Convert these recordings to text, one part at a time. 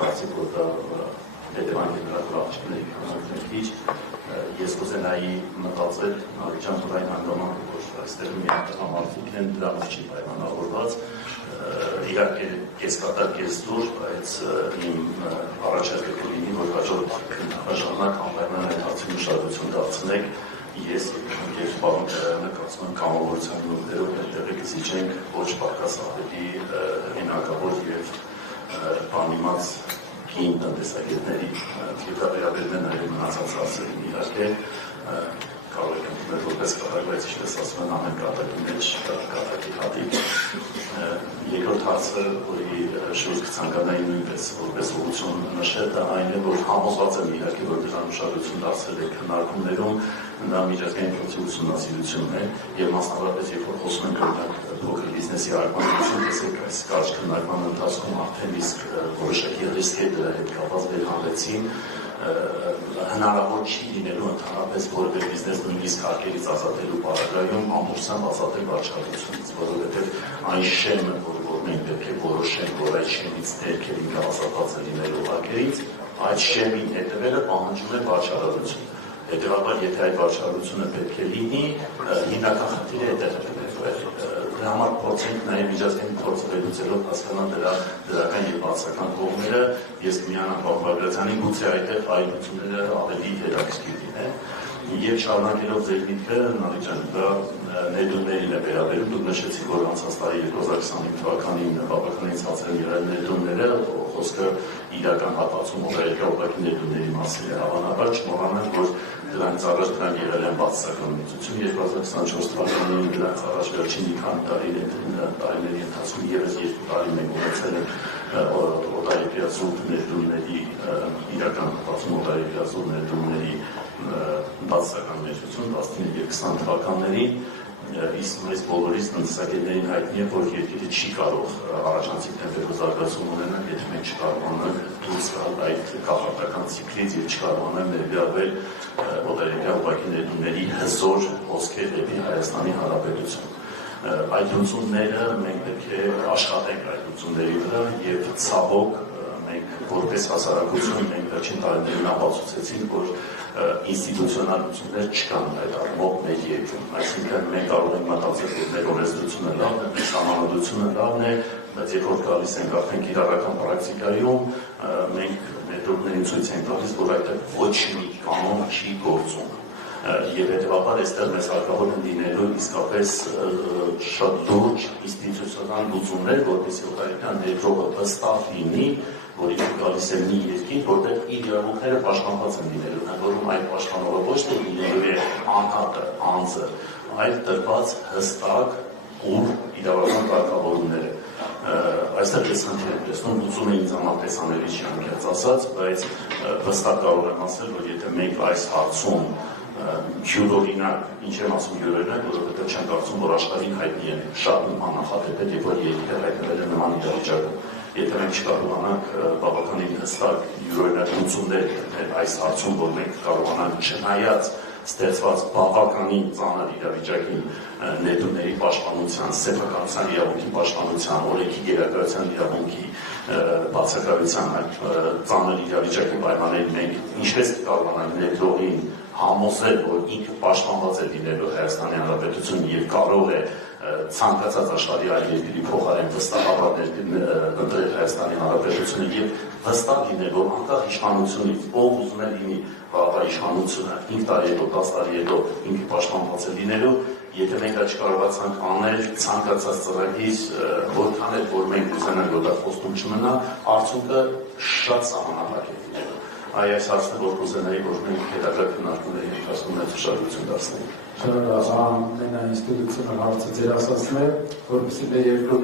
կարծիք, որ դա հետևանք է նրա կրավիչների քիչ ես կուզենայի մտածել Նարիջան հանգամանքը, որ այստեղ միակ համարցիկ են, դրանով չի պայմանավորված իհարկե կեսկատակ կես դուր, բայց իմ առաջարկը կլինի, որ հաջորդ քննարկաշարժանակ անպայման այդ հարցին ուշադրություն դարձնեք ես և պարոն Կրայանը կարծում եմ կամավորության նորներով ներդեղի կզիջենք ոչ պակաս ավելի հինակավոր և բանիմաց կին տնտեսագետների և դա վերաբերում է նաև մնացած հարցերին իհարկե կարող եք ընդունել որպես կատակ, բայց ինչպես ասում են ամեն կատակի մեջ կատակի հատիկ երկրորդ հարցը, որի շուրջ կցանկանայի նույնպես որպես ուղղություն նշել, դա այն է, որ համոզված եմ իհարկե, որ դրան ուշադրություն դարձրել եք քննարկումներում, դա միջազգային փորձի ուսումնասիրությունն է և մասնավորապես երբ որ խոսում ենք օրինակ փոքր բիզնեսի արգմանություն, տեսեք այս կարճ քննարկման ընթացքում արդեն իսկ որոշակի ռիսկեր դրա հետ կապված վերհանդեցին հնարավոր չի լինելու ընդհանրապես որևէ բիզնես նույնիսկ հարկերից ազատելու պարագայում ամբողջությամբ ազատել վաճառությունից, որովհետև այն շեմը, որ մենք պետք է որոշենք, որ այդ շեմից ներքևին ազատված է լինելու հարկերից, այդ շեմին հետևելը պահանջում է վաճառություն։ Հետևաբար, եթե այդ վաճառությունը պետք է լինի, հիմնական խնդիրը այդտեղ է պետք։ Դրա համար փորձենք նաև միջազգային փորձը վերլուծելով հասկանալ դրա դրական և բացական կողմերը, ես կմիանամ պարոն Բագրատյանի, գուցե այդտեղ այլ լուծումները ավելի հետաքրքիր լինեն։ Եվ շարունակելով ձեր միտքը, Նարիջան, դա ներդրումներին է վերաբերում, դուք նշեցիք, որ անցած տարի 2025 թվականին բավականին ցածր են եղել ներդրումները, խոսքը իրական հատվածում օտարերկրյա ուղղակի ներդրումների մասին է, հավանաբար չմոռանանք, որ դրանից առաջ դրան եղել են բացասական ունեցություն 2024 թվականին, դրանից առաջ վերջին մի քանի տարիների ընթացքում ևս 2 տարի մենք ունեցել ենք օտարերկրյա զուտ ներդրումների իրական հատվածում օտարերկրյա զուտ ներդրումների բացասական ունեցություն 19-20 թվականներին իսկ մեզ բոլորիս տնտեսագետներին հայտնի է, որ երկիրը չի կարող առաջանցիկ տեմպերով զարգացում ունենալ, եթե մենք չկարողանանք դուրս գալ այդ կախարդական ցիկլից և չկարողանանք ներգրավել օտարերկրյա ուղղակի ներդրումների հզոր հոսքեր դեպի Հայաստանի Հանրապետություն։ Այդ լուծումները մենք պետք է աշխատենք այդ լուծումների վրա և ցավոք մենք որպես հասարակություն մենք վերջին տարիներին ապացուցեցինք, որ ինստիտուցիոնալ լուծումներ չկան այդ առումով մեր երկրում, այսինքն մենք կարող ենք մտածել, որ մեր օրենսդրությունը լավն է, մեր սահմանադրությունը լավն է, բայց երբ գալիս ենք արդեն կիրառական պրակտիկայում, մենք ներդրումներին ցույց ենք տալիս, որ այդտեղ ոչ մի կանոն չի գործում։ Եվ հետևաբար այստեղ մեզ հարկավոր են լինելու իսկապես շատ լուրջ ինստիտուցիոնալ լուծումներ, որպեսզի օտարերկրյա ներդրողը վստահ լինի, որ ինքը գալիս է մի երկիր, որտեղ իր իրավունքները պաշտպանված են լինելու, ընդ որում այդ պաշտպանողը ոչ թե լինելու է անհատը, անձը, այլ տրված հստակ ուր իրավական կարգավորումները։ Այստեղ ես խնդիր եմ տեսնում, լուծումը ինձ համար տեսանելի չի անկեղծ ասած, բայց վստահ կարող եմ ասել, որ եթե մենք այս հարցում յուրօրինակ, ինչ եմ ասում յուրօրինակ, որովհետև չեմ կարծում, որ աշխարհին հայտնի են շատ նման նախադեպեր, երբ որ երկիրը հայտնվել է նման իրավիճակում։ Եթե մենք չկարողանանք բավականին հստակ յուրօրինակ լուծումներ գտնել այս հարցում, որ մենք կարողանանք չնայած ստեղծված բավականին ծանր իրավիճակին ներդրումների պաշտպանության, սեփականության իրավունքի պաշտպանության, օրենքի գերակայության իրավունքի բացակայության ծանր իրավիճակի պայմաններին մենք ինչպես կարողանանք ներդրողին համոզել, որ ինքը պաշտպանված է լինելու Հայաստանի Հանրապետություն և կարող է ցանկացած աշխարհի այլ երկրի փոխարեն վստահաբար ընտրել Հայաստանի Հանրապետությունը և վստահ լինել, որ անկախ իշխանությունից ով ուզում է լինի վաղվա իշխանությունը 5 տարի հետո, 10 տարի հետո ինքը պաշտպանված է լինելու, եթե մենք դա չկարողացանք անել ցանկացած ծրագիր, որքան էլ որ մենք ուզենանք, որ դա խոստում չմնա, արդյունքը շատ սահմանափակ է լինելու։ Այս հարցն է, որ կուզենայի, որ մենք հետագա քննարկումների ընթացքում այդ ուշադրություն դարձնենք։ Ամենաինստիտուցիոնալ հարցը ձեր ասածն է, որպեսզի մեր երկրում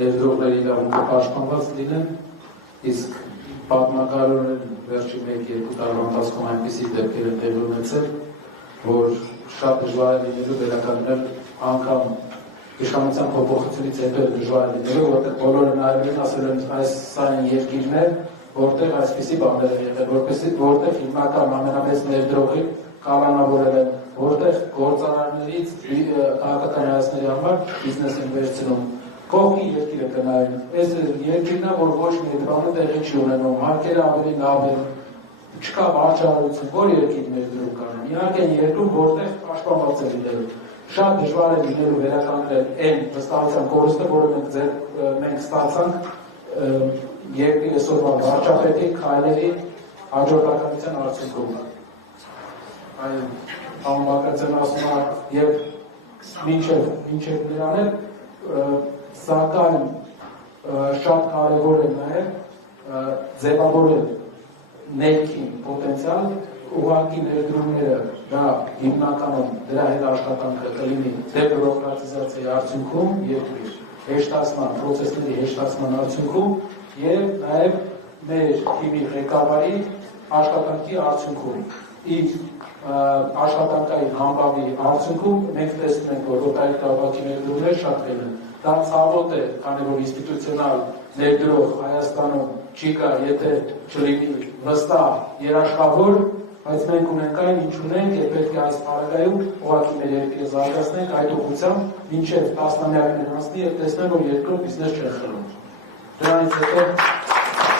ներդրողների իրավունքը պաշտպանված լինեն, իսկ պատմականորեն վերջին 1-2 տարվա ընթացքում այնպիսի դեպքեր են տեղի ունեցել, որ շատ դժվար է լինելու վերականգնել անգամ իշխանության փոփոխությունից հետո դժվար է լինելու, որտեղ բոլորը նայել են ասել են այս սա են երկիրներ, որտեղ այսպիսի բաներ են եղել, որտեղ հիմնական ամենամեծ ներդրողին կալանավորել են, որտեղ գործարարներից քաղաքականացների համար բիզնես են վերցնում կողքի երկիրը կնայեն, այս երկիրն է, որ ոչ մի բանը տեղի չի ունենում, հարկերը ավելի լավ են, չկա վաճառություն, որ երկիր ներդրում կան։ Իհարկե երկրում որտեղ պաշտպանված է լինելու։ Շատ դժվար է լինելու վերականգնել այն վստահության կորուստը, որը մենք ստացանք երկրի այսօրվա վարչապետի քայլերի հաջորդականության արդյունքում։ Այո, պարոն Բագրատյանն ասում է, եւ մինչև նրան էլ, սակայն շատ կարևոր է նաև ձևավորել ներքին պոտենցիալ, ուղղակի ներդրումները դա հիմնականում դրա հետ աշխատանքը կլինի դեբյուրոկրատիզացիայի արդյունքում երկրի հեշտացման, պրոցեսների հեշտացման արդյունքում եւ նաեւ մեր թիմի ղեկավարի աշխատանքի արդյունքում։ Իր աշխատանքային համբավի արդյունքում մենք տեսնում ենք, որ օտարի տարածքի ներդրումները շատ են։ Դա ցավոտ է, քանի որ ինստիտուցիոնալ ներդրող Հայաստանում չի կա, եթե չլինի վստահ երաշխավոր, բայց մենք ունենք այն, ինչ ունենք, եւ պետք է այս պարագայում ուղղակի մեր երկիրը զարգացնենք այդ ուղղությամբ, մինչև 10-ամյակներ անցնի եւ տեսնենք, որ երկրում բիզնես չեն խլում։ Դրանից հետո